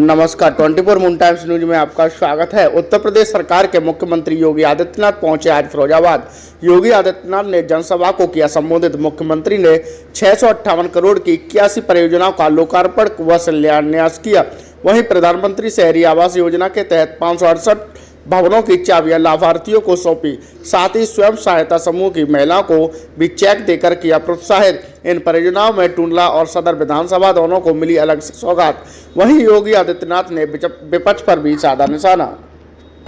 नमस्कार 24 moon times news में आपका स्वागत है। उत्तर प्रदेश सरकार के मुख्यमंत्री योगी आदित्यनाथ पहुंचे आज फिरोजाबाद। योगी आदित्यनाथ ने जनसभा को किया संबोधित। मुख्यमंत्री ने 658 करोड़ की 81 परियोजनाओं का लोकार्पण व शिलान्यास किया। वहीं प्रधानमंत्री शहरी आवास योजना के तहत 568 भवनों की चाबियां लाभार्थियों को सौंपी। साथ ही स्वयं सहायता समूह की महिलाओं को भी चेक देकर किया प्रोत्साहित। इन परियोजनाओं में टुंडला और सदर विधानसभा दोनों को मिली अलग से सौगात। वहीं योगी आदित्यनाथ ने विपक्ष पर भी साधा निशाना।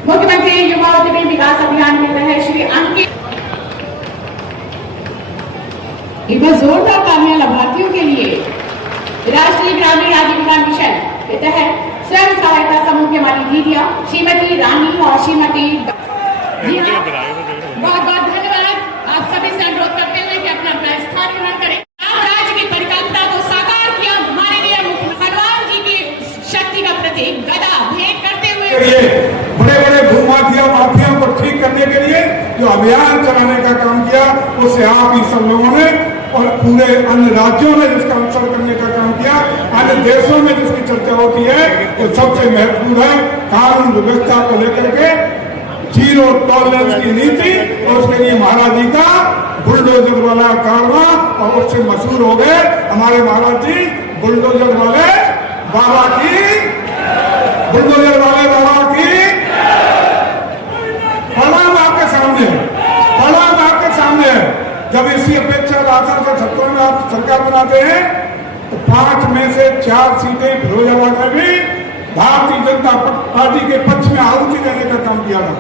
मुख्यमंत्री युवा उद्यमी विकास अभियान के तहत श्री अंकित जोरदार तालियां लाभार्थियों के लिए। राष्ट्रीय ग्रामीण आजीविका मिशन के तहत स्वयं सहायता समूह के वाली दीदियां श्रीमती रानी और श्रीमती बहुत बहुत धन्यवाद। आप सभी से अनुरोध करते हुए कि अपना स्थान ग्रहण करें। आप राज्य की परिकल्पना को साकार किया। माननीय हनुमान जी की शक्ति का प्रतीक गदा भेंट करते हुए बड़े बड़े भूमाफिया माफिया को ठीक करने के लिए जो अभियान चलाने का काम किया, उसे आप ही सब लोगों ने और पूरे अन्य राज्यों ने जिसका अनुसरण करने का काम किया, अन्य देशों में जिसकी चर्चा होती है, तो सबसे महत्वपूर्ण है कानून व्यवस्था को लेकर के जीरो टॉलरेंस की नीति। और उसके लिए महाराज जी का बुलडोजर वाला कारवा, और उससे मशहूर हो गए हमारे महाराज जी बुलडोजर वाले बाबा की, बुलडोजर वाले बाबा की। प्रणाम आपके सामने है, प्रणाम आपके सामने है। जब इसी अपेक्षा आशा के छत्रों में आप सरकार बनाते हैं तो 5 में से 4 सीटें फिरोजाबाद में भी भारतीय जनता पार्टी के पक्ष में आहुति देने का काम किया था,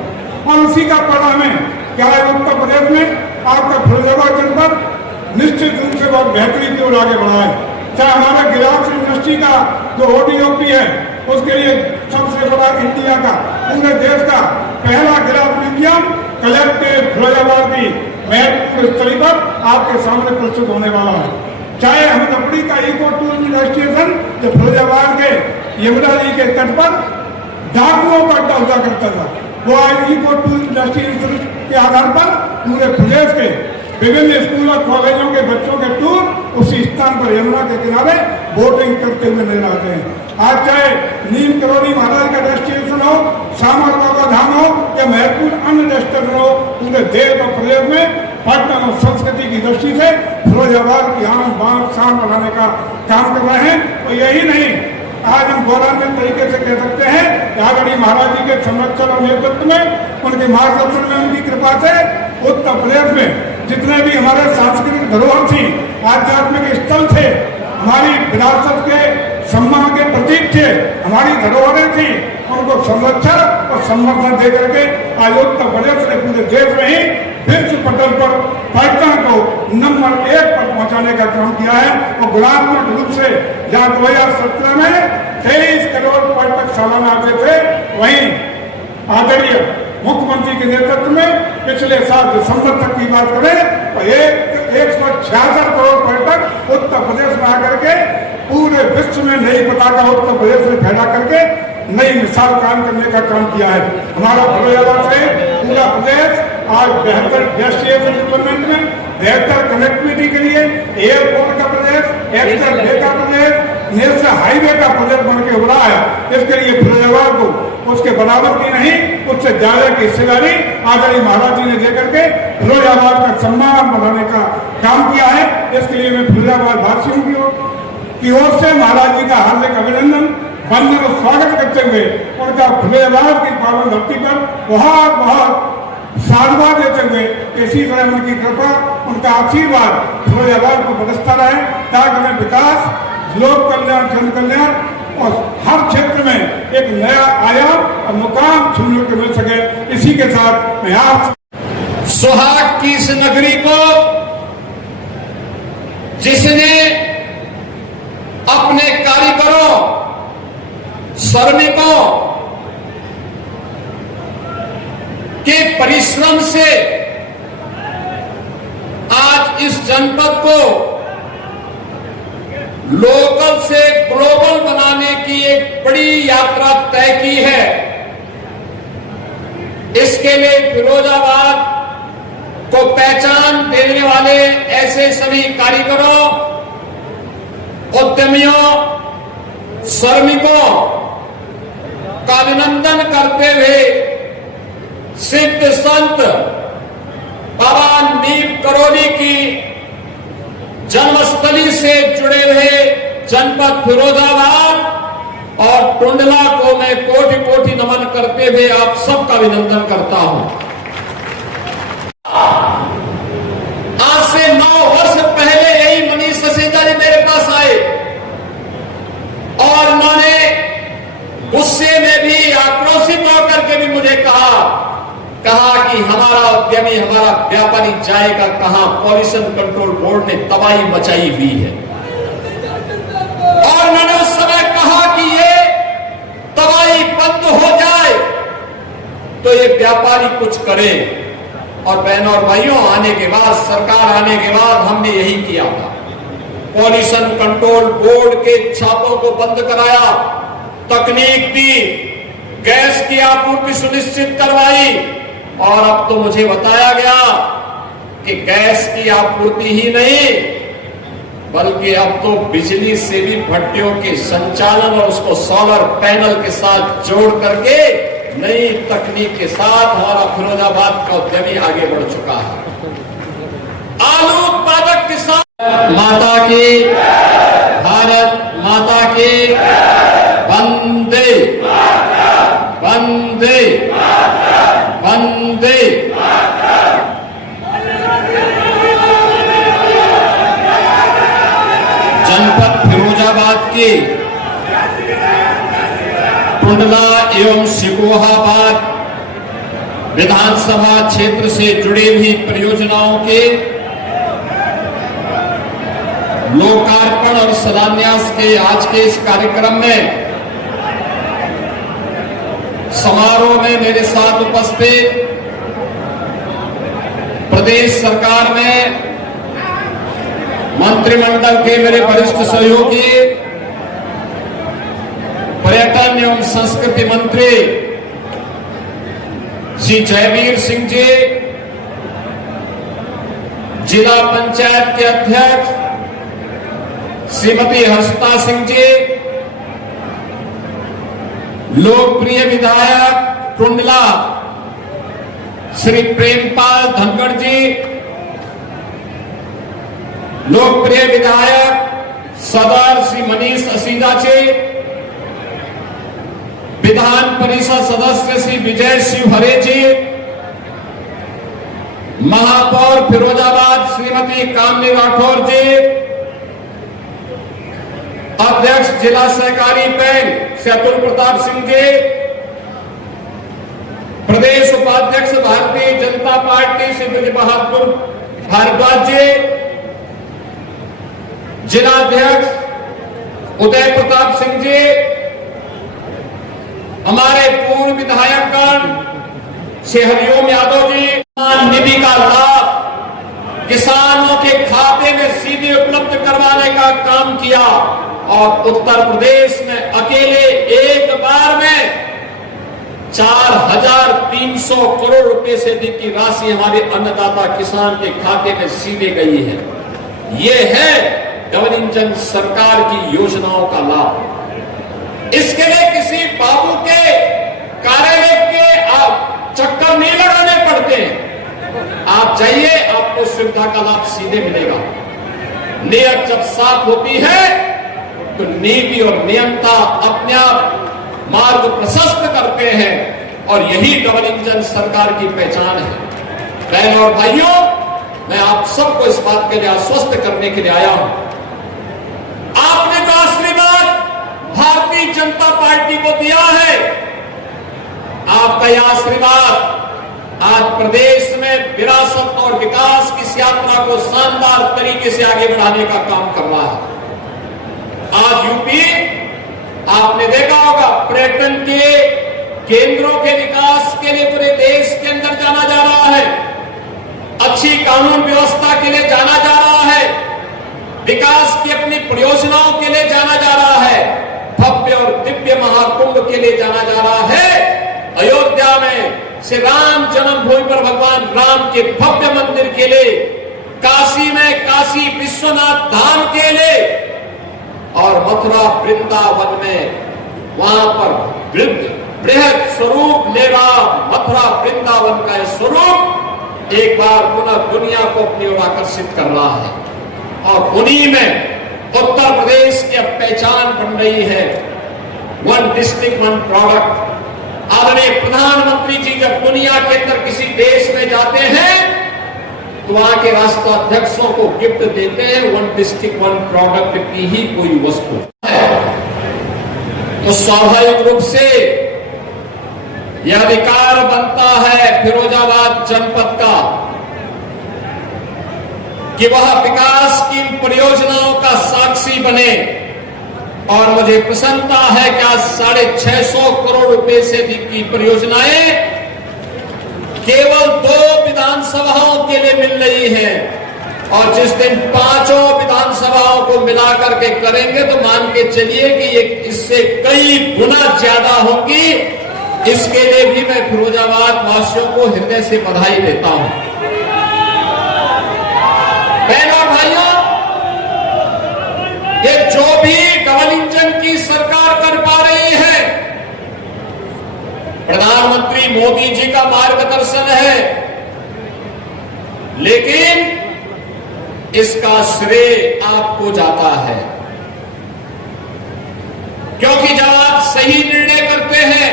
और उसी का परिणाम है क्या है उत्तर प्रदेश में आपका फिरोजाबाद जनपद निश्चित रूप से बहुत बेहतरीन की ओर आगे बढ़ा है। चाहे हमारे गिलास इंडस्ट्री का जो ODOP है, उसके लिए सबसे बड़ा इंडिया का, पूरे देश का पहला गिलास म्यूजियम कलेक्टेड फिरोजाबाद की महत्वपूर्ण स्थली पर आपके सामने प्रस्तुत होने वाला है। चाहे हम लकड़ी का इको टूरिज्म डेस्टिनेशन जो फिरोजाबाद के यमुना जी के तट पर डाकुओं पर अड्डा हुआ करता था, वो आज इको टूरिज्म डेस्टिनेशन के आधार पर पूरे प्रदेश के विभिन्न स्कूल और कॉलेजों के बच्चों के टूर उसी स्थान पर यमुना के किनारे बोटिंग करते हुए नजर आते हैं। आज चाहे नीम करोली महाराज का डेस्टिनेशन हो, श्यामल बाबा धाम हो या महत्वपूर्ण अन्य डेस्टिनेशन हो, पूरे देश और प्रदेश में पर्यटन और संस्कृति की दृष्टि से फिरोजाबाद की आन बान शान बढ़ाने का काम कर रहे हैं। और यही नहीं, आज हम गौरवान्वित तरीके से कह सकते हैं कि आदरणीय महाराज जी के संरक्षण और नेतृत्व में, उनके मार्गदर्शन में, उनकी कृपा से उत्तर प्रदेश में जितने भी हमारे सांस्कृतिक धरोहर थी, आध्यात्मिक स्थल थे, हमारी विरासत के सम्मान के प्रतीक थे, हमारी धरोहरें थी, उनको संरक्षण और संवर्धन दे करके आज उत्तर प्रदेश ने पूरे देश में ही विश्व पटल पर पर्यटन को नंबर 1 पर पहुंचाने का काम किया है। और गुणात्मक रूप से जहाँ 2017 में 23 करोड़ पर्यटक सालाना आते थे, वहीं आदरणीय मुख्यमंत्री के नेतृत्व में पिछले साल दिसंबर तक की बात करें तो 166 करोड़ पर्यटक उत्तर प्रदेश में आकर के पूरे विश्व में नई पताका उत्तर प्रदेश में फैला करके नई मिसाल कायम करने का काम किया है। हमारा फिरोजाबाद से पूरा प्रदेश आज बेहतर डेस्टिनेशन डेवलपमेंट में, बेहतर कनेक्टिविटी के लिए एयरपोर्ट का प्रदेश, एक्सप्रेस वे का प्रदेश, नेशनल हाईवे का प्रदेश बन के उभरा है। इसके लिए फिरोजाबाद को उसके बराबर की नहीं, उससे ज्यादा की हिस्सेदारी आदरणीय महाराज जी ने देकर के फिरोजाबाद का सम्मान बढ़ाने का काम किया है। इसके लिए मैं फिरोजाबाद वासियों की ओर से महाराज जी का हार्दिक अभिनंदन, वंदन और स्वागत करते हुए उनका फिरोजाबाद की पावन धरती पर बहुत बहुत साधुवाद देते हुए इसी तरह उनकी कृपा, उनका आशीर्वाद फिरोजाबाद को बरसता रहे, ताकि हमें विकास, लोक कल्याण, जन कल्याण और हर क्षेत्र में एक नया आयाम और मुकाम छूने को मिल सके। इसी के साथ मैं आप सुहाग की इस नगरी को जिसने अपने कारीगरों, श्रमिकों के परिश्रम से आज इस जनपद को लोकल से ग्लोबल बनाने की एक बड़ी यात्रा तय की है। इसके लिए फिरोजाबाद को पहचान देने वाले ऐसे सभी कारीगरों, उद्यमियों, श्रमिकों अभिनंदन करते हुए सिद्ध संत बाबा नीम करोली की जन्मस्थली से जुड़े हुए जनपद फिरोजाबाद और टुंडला को मैं कोटि कोटि नमन करते हुए आप सबका अभिनंदन करता हूं। आज से 9 वर्ष पहले यही मनीष ससेजा जी मेरे पास आए और उन्होंने गुस्से में भी आक्रोशित होकर के भी मुझे कहा कि हमारा उद्यमी, हमारा व्यापारी जाएगा कहां? पॉल्यूशन कंट्रोल बोर्ड ने तबाही मचाई हुई है। और मैंने उस समय कहा कि ये तबाही बंद हो जाए तो ये व्यापारी कुछ करे। और बहनों और भाइयों, आने के बाद, सरकार आने के बाद हमने यही किया था। पॉल्यूशन कंट्रोल बोर्ड के छापों को बंद कराया, तकनीक दी, गैस की आपूर्ति सुनिश्चित करवाई और अब तो मुझे बताया गया कि गैस की आपूर्ति ही नहीं बल्कि अब तो बिजली से भी भट्टियों के संचालन और उसको सोलर पैनल के साथ जोड़ करके नई तकनीक के साथ हमारा फिरोजाबाद का उद्यमी आगे बढ़ चुका है। आलू उत्पादक किसान माता की, भारत माता की वंदे वंदे वंदे। जनपद फिरोजाबाद के टुंडला एवं सिकोहाबाद विधानसभा क्षेत्र से जुड़ी हुई परियोजनाओं के लोकार्पण और शिलान्यास के आज के इस कार्यक्रम में समारोह में मेरे साथ उपस्थित प्रदेश सरकार में मंत्रिमंडल के मेरे वरिष्ठ सहयोगी, पर्यटन एवं संस्कृति मंत्री श्री जयवीर सिंह जी, जिला पंचायत के अध्यक्ष श्रीमती हर्षिता सिंह जी, लोकप्रिय विधायक टुंडला श्री प्रेमपाल धनखड़ जी, लोकप्रिय विधायक सदर श्री मनीष ससेजा जी, विधान परिषद सदस्य श्री विजय शिवहरे जी, महापौर फिरोजाबाद श्रीमती कामनी राठौर जी, अध्यक्ष जिला सहकारी बैंक श्री अतुल प्रताप सिंह जी, प्रदेश उपाध्यक्ष भारतीय जनता पार्टी श्री ब्रज बहादुर भारद्वाज जी, जिलाध्यक्ष उदय प्रताप सिंह जी, हमारे पूर्व विधायकगण श्री हरिओम यादव जी, निधि का लाभ किसानों के खाते में सीधे उपलब्ध करवाने का काम किया और उत्तर प्रदेश में अकेले एक बार में 4,300 करोड़ रुपए से अधिक की राशि हमारे अन्नदाता किसान के खाते में सीधे गई है। ये है डबल इंजन सरकार की योजनाओं का लाभ। इसके लिए किसी बाबू के कार्यालय के चक्कर नहीं लगाने पड़ते हैं। आप जाइए, आपको सुविधा का लाभ सीधे मिलेगा। नीयत जब साफ होती है तो नीति और नियमता अपने आप मार्ग प्रशस्त करते हैं और यही डबल इंजन सरकार की पहचान है। बहनों और भाइयों, मैं आप सबको इस बात के लिए आश्वस्त करने के लिए आया हूं। आपने जो आशीर्वाद भारतीय जनता पार्टी को दिया है, आपका यह आशीर्वाद आज प्रदेश में विरासत और विकास की इस यात्रा को शानदार तरीके से आगे बढ़ाने का काम कर रहा है। आज यूपी, आपने देखा होगा, पर्यटन के केंद्रों के विकास के लिए पूरे देश के अंदर जाना जा रहा है, अच्छी कानून व्यवस्था के लिए जाना जा रहा है, विकास की अपनी परियोजनाओं के लिए जाना जा रहा है, भव्य और दिव्य महाकुंभ के लिए जाना जा रहा है। अयोध्या में श्री राम जन्मभूमि पर भगवान राम के भव्य मंदिर के लिए, काशी में काशी विश्वनाथ धाम के लिए और मथुरा वृंदावन में वहां पर वृद्ध बृहद स्वरूप ले रहा मथुरा वृंदावन का यह स्वरूप एक बार पुनः दुनिया को अपनी ओर आकर्षित कर रहा है। और उन्हीं में उत्तर प्रदेश की अब पहचान बन रही है, वन डिस्ट्रिक्ट वन प्रोडक्ट। आदरणीय प्रधानमंत्री जी जब दुनिया के अंदर किसी देश में जाते हैं तो वहां के राष्ट्राध्यक्षों को गिफ्ट देते हैं वन डिस्ट्रिक्ट वन प्रोडक्ट की ही कोई वस्तु है। तो स्वाभाविक रूप से यह अधिकार बनता है फिरोजाबाद जनपद का कि वह विकास की परियोजनाओं का साक्षी बने। और मुझे प्रसन्नता है कि आज 650 करोड़ रुपए से अधिक की परियोजनाएं केवल 2 विधानसभाओं के लिए मिल रही हैं। और जिस दिन 5 विधानसभाओं को मिलाकर के करेंगे तो मान के चलिए कि ये इससे कई गुना ज्यादा होंगी। इसके लिए भी मैं फिरोजाबाद वासियों को हृदय से बधाई देता हूं। बहनों भाइयों, ये जो भी डबल इंजन की सरकार कर पा रही है, प्रधानमंत्री मोदी जी का मार्गदर्शन है, लेकिन इसका श्रेय आपको जाता है। क्योंकि जब आप सही निर्णय करते हैं,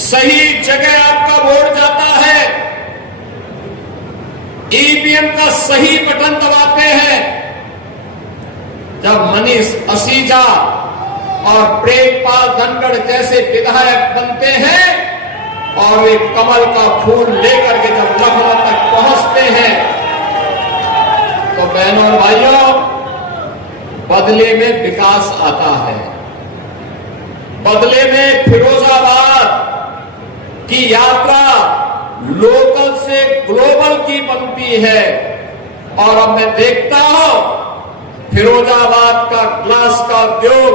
सही जगह आपका वोट जाता है, ईवीएम का सही बटन दबाते हैं, जब मनीष असीजा और प्रेमपाल धनखड़ जैसे विधायक बनते हैं और वे कमल का फूल लेकर के जब लखनऊ तक पहुंचते हैं तो बहनों और भाइयों, बदले में विकास आता है। बदले में फिरोजाबाद की यात्रा लोकल से ग्लोबल की बनती है। और अब मैं देखता हूं फिरोजाबाद का ग्लास का उद्योग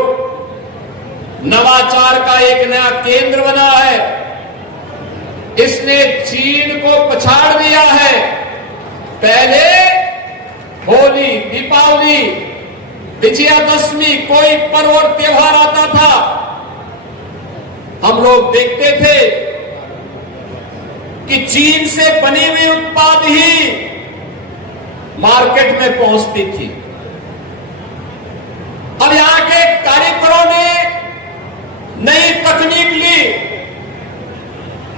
नवाचार का एक नया केंद्र बना है। इसने चीन को पछाड़ दिया है। पहले होली, दीपावली, विजयादशमी कोई पर्व और त्योहार आता था, हम लोग देखते थे कि चीन से बनी हुई उत्पाद ही मार्केट में पहुंचती थी। अब यहां के कारीगरों ने नई तकनीक ली,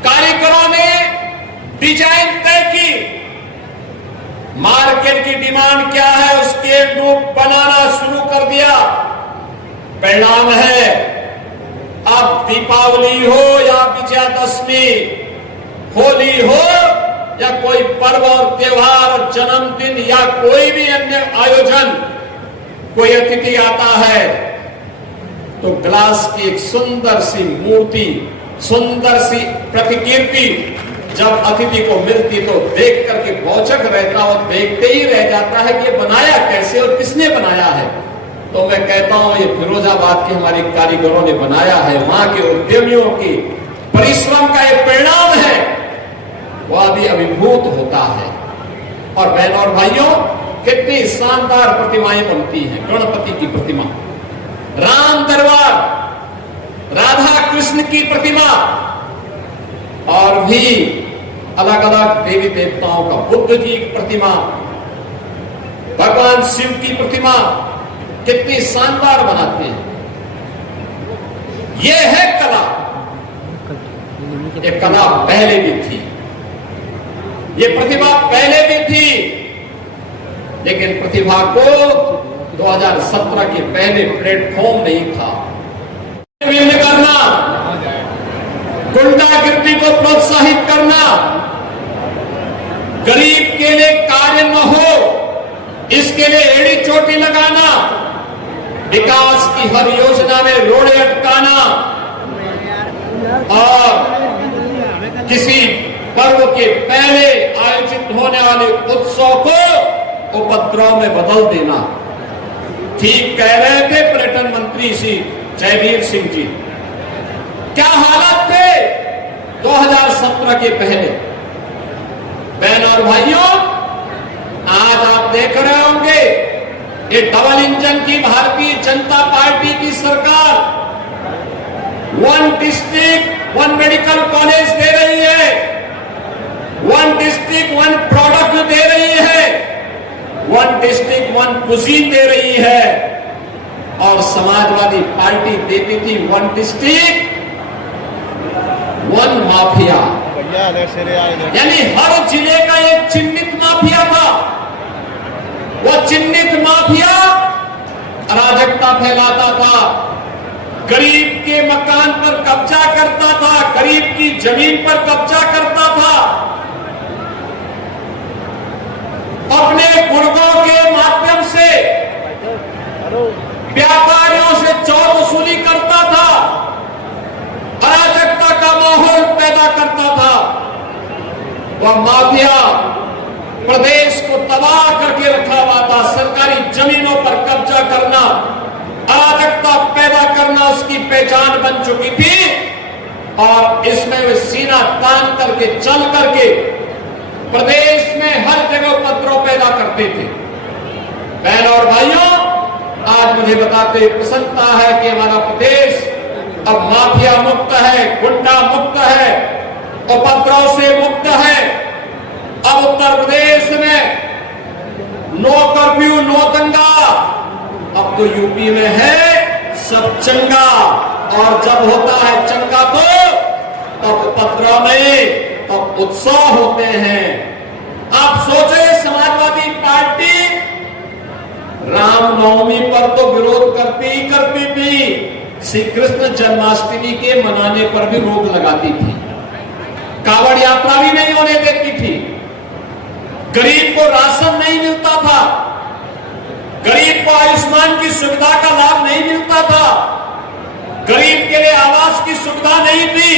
कारीगरों ने डिजाइन तय की, मार्केट की डिमांड क्या है उसके अनुरूप बनाना शुरू कर दिया। परिणाम है अब दीपावली हो या विजयादशमी, होली हो या कोई पर्व और त्योहार, जन्मदिन या कोई भी अन्य आयोजन, कोई अतिथि आता है तो ग्लास की एक सुंदर सी मूर्ति, सुंदर सी प्रतिकृति जब अतिथि को मिलती तो देख करके भौचक रहता और देखते ही रह जाता है कि ये बनाया कैसे और किसने बनाया है। तो मैं कहता हूं ये फिरोजाबाद के हमारे कारीगरों ने बनाया है, वहां के उद्यमियों की परिश्रम का ये परिणाम है, वह भी अभिभूत होता है। और बहनों और भाइयों, कितनी शानदार प्रतिमाएं बनती हैं। गणपति की प्रतिमा, राम दरबार, राधा कृष्ण की प्रतिमा और भी अलग अलग देवी देवताओं का, बुद्ध जी की प्रतिमा, भगवान शिव की प्रतिमा, कितनी शानदार बनाते हैं। यह है कला। ये कला पहले भी थी, ये प्रतिभा पहले भी थी, लेकिन प्रतिभा को 2017 के पहले प्लेटफॉर्म नहीं था। करना, गुंडागिर्दी को प्रोत्साहित करना, गरीब के लिए कार्य न हो इसके लिए एड़ी चोटी लगाना, विकास की हर योजना में रोड़े अटकाना और किसी पर्व के पहले आयोजित होने वाले उत्सव को उपद्रव में बदल देना। ठीक कह रहे थे पर्यटन मंत्री श्री जयवीर सिंह जी। क्या हालात थे 2017 के पहले। बहन और भाइयों, आज आप देख रहे होंगे ये डबल इंजन की भारतीय जनता पार्टी की सरकार 1 डिस्ट्रिक्ट 1 मेडिकल कॉलेज दे रही है, 1 डिस्ट्रिक्ट 1 प्रोडक्ट दे रही है, 1 डिस्ट्रिक्ट 1 कुजीन दे रही है। और समाजवादी पार्टी देती थी 1 डिस्ट्रिक्ट 1 माफिया, यानी हर जिले का एक चिन्हित माफिया था। वो चिन्हित माफिया अराजकता फैलाता था, गरीब के मकान पर कब्जा करता था, गरीब की जमीन पर कब्जा करता था, अपने गुर्गों के माध्यम से व्यापारियों से चोर वसूली करता था, अराजकता का माहौल पैदा करता था। वह माफिया प्रदेश को तबाह करके रखा हुआ था। सरकारी जमीनों पर कब्जा करना, अराजकता पैदा करना उसकी पहचान बन चुकी थी। और इसमें वे सीना तान करके चल करके प्रदेश में हर जगह उपद्रव पैदा करते थे। बहनों और भाइयों, आज मुझे बताते प्रसन्नता है कि हमारा प्रदेश अब माफिया मुक्त है, गुंडा मुक्त है, उपद्रव से मुक्त है। अब उत्तर प्रदेश में नो कर्फ्यू, नो दंगा। अब तो यूपी में है सब चंगा, और जब होता है चंगा तो तब उपद्रव नहीं, तब उत्सव होते हैं। आप सोचे समाजवादी पार्टी रामनवमी पर तो विरोध करती ही करती थी, श्री कृष्ण जन्माष्टमी के मनाने पर भी रोक लगाती थी, कावड़ यात्रा भी नहीं होने देती थी, गरीब को राशन नहीं मिलता था, गरीब को आयुष्मान की सुविधा का लाभ नहीं मिलता था, गरीब के लिए आवास की सुविधा नहीं थी,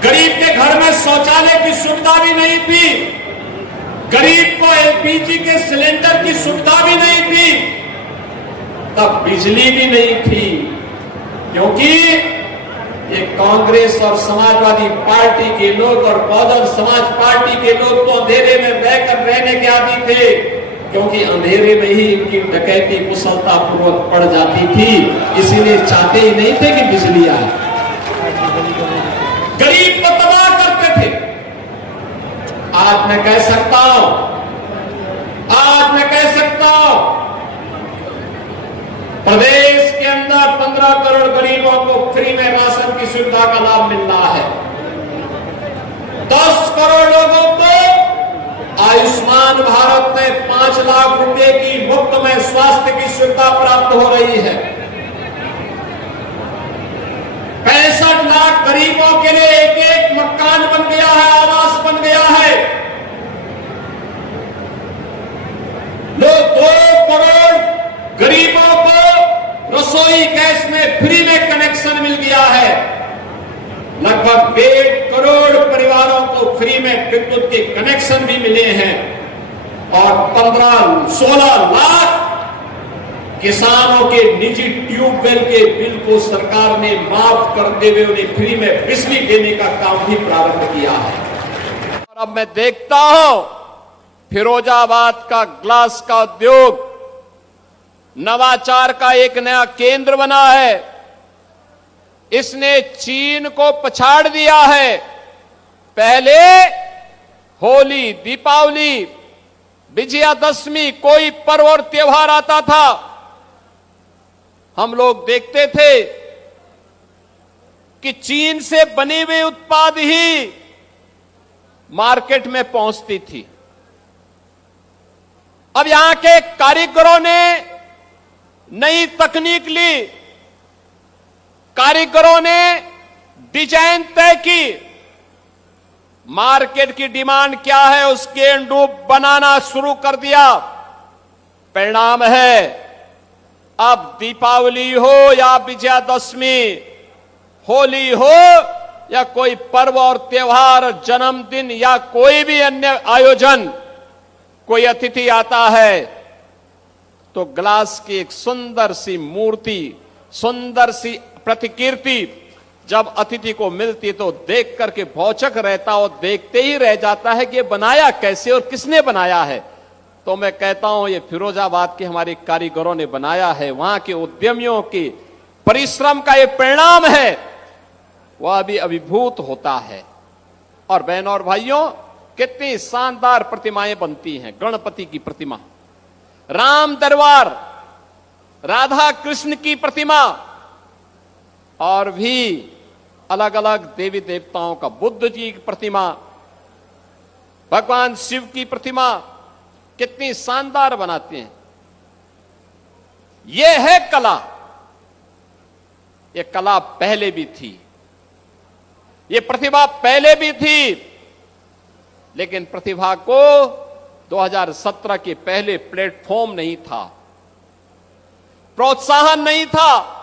गरीब के घर में शौचालय की सुविधा भी नहीं थी, गरीब को एलपीजी के सिलेंडर की सुविधा भी नहीं थी, तब बिजली भी नहीं थी। क्योंकि ये कांग्रेस और समाजवादी पार्टी के लोग और बहुजन समाज पार्टी के लोग तो अंधेरे में रहकर रहने के आदी थे, क्योंकि अंधेरे में ही इनकी डकैती कुशलता पूर्वक पड़ जाती थी, इसीलिए चाहते ही नहीं थे कि बिजली आए, गरीब को तबाह करते थे। आज मैं कह सकता हूं, प्रदेश के अंदर 15 करोड़ गरीबों को फ्री में राशन की सुविधा का लाभ मिल रहा है। 10 करोड़ लोगों को आयुष्मान भारत में 5 लाख रुपए की मुफ्त में स्वास्थ्य की सुविधा प्राप्त हो रही है। 65 लाख गरीबों के लिए एक मकान बन गया है, आवास बन गया है। लोग 2 करोड़ गरीबों को रसोई गैस में फ्री में कनेक्शन मिल गया है। लगभग 1.5 करोड़ परिवारों को फ्री में विद्युत के कनेक्शन भी मिले हैं और 15-16 लाख किसानों के निजी ट्यूबवेल के बिल को सरकार ने माफ करते हुए उन्हें फ्री में बिजली देने का काम भी प्रारंभ किया है। और अब मैं देखता हूं फिरोजाबाद का ग्लास का उद्योग नवाचार का एक नया केंद्र बना है। इसने चीन को पछाड़ दिया है। पहले होली, दीपावली, विजयादशमी कोई पर्व और त्योहार आता था, हम लोग देखते थे कि चीन से बने हुए उत्पाद ही मार्केट में पहुंचती थी। अब यहां के कारीगरों ने नई तकनीक ली, कारीगरों ने डिजाइन तय की, मार्केट की डिमांड क्या है उसके अनुरूप बनाना शुरू कर दिया। परिणाम है अब दीपावली हो या विजयादशमी, होली हो या कोई पर्व और त्योहार, जन्मदिन या कोई भी अन्य आयोजन, कोई अतिथि आता है तो ग्लास की एक सुंदर सी मूर्ति, सुंदर सी प्रतिकृति जब अतिथि को मिलती तो देख करके भौचक रहता और देखते ही रह जाता है कि ये बनाया कैसे और किसने बनाया है। तो मैं कहता हूं ये फिरोजाबाद के हमारे कारीगरों ने बनाया है, वहां के उद्यमियों के परिश्रम का ये परिणाम है। वह भी अभिभूत होता है। और बहनों और भाइयों, कितनी शानदार प्रतिमाएं बनती हैं। गणपति की प्रतिमा, राम दरबार, राधा कृष्ण की प्रतिमा, और भी अलग अलग देवी देवताओं का, बुद्ध जी की प्रतिमा, भगवान शिव की प्रतिमा, कितनी शानदार बनाते हैं। यह है कला। यह कला पहले भी थी, यह प्रतिभा पहले भी थी, लेकिन प्रतिभा को 2017 के पहले प्लेटफॉर्म नहीं था, प्रोत्साहन नहीं था,